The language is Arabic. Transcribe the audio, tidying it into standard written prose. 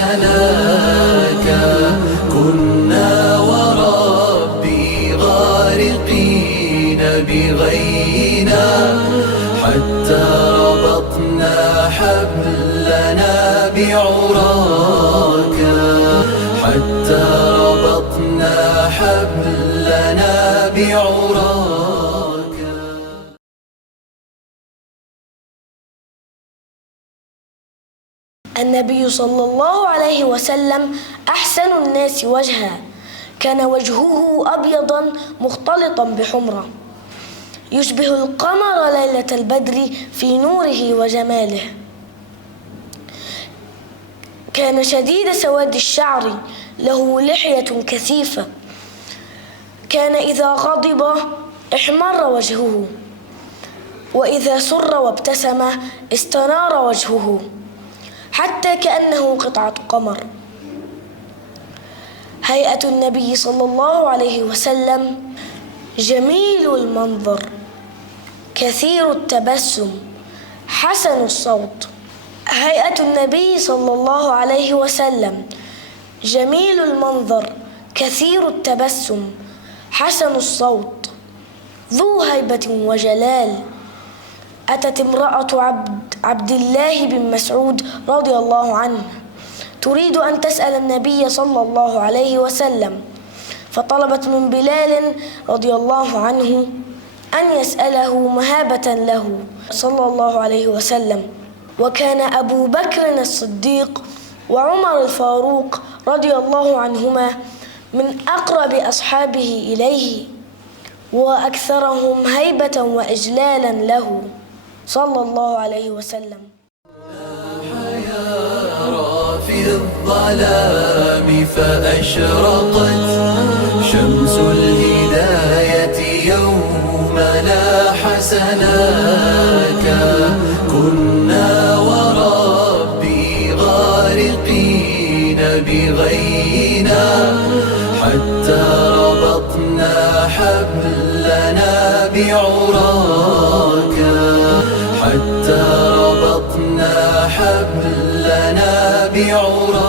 حسناك. كنا وربي غارقين بغينا حتى ربطنا حبلنا بعراك، حتى ربطنا حبلنا بعراك. النبي صلى الله عليه وسلم أحسن الناس وجها، كان وجهه أبيضا مختلطا بحمرة، يشبه القمر ليلة البدر في نوره وجماله. كان شديد سواد الشعر، له لحية كثيفة، كان إذا غضب احمر وجهه، وإذا سر وابتسم استنار وجهه حتى كأنه قطعة قمر. هيئة النبي صلى الله عليه وسلم جميل المنظر، كثير التبسم، حسن الصوت. هيئة النبي صلى الله عليه وسلم جميل المنظر، كثير التبسم، حسن الصوت، ذو هيبة وجلال. أتت امرأة عبد الله بن مسعود رضي الله عنه تريد أن تسأل النبي صلى الله عليه وسلم، فطلبت من بلال رضي الله عنه أن يسأله مهابة له صلى الله عليه وسلم. وكان أبو بكر الصديق وعمر الفاروق رضي الله عنهما من أقرب أصحابه إليه وأكثرهم هيبة وإجلالا له صلى الله عليه وسلم. حيارى في الظلام فأشرقت شمس الهداية يوم لاح سناك. كنا وربي غارقين بغينا حتى ربطنا حبلنا بعراك، حتى ربطنا حبلنا بعراك.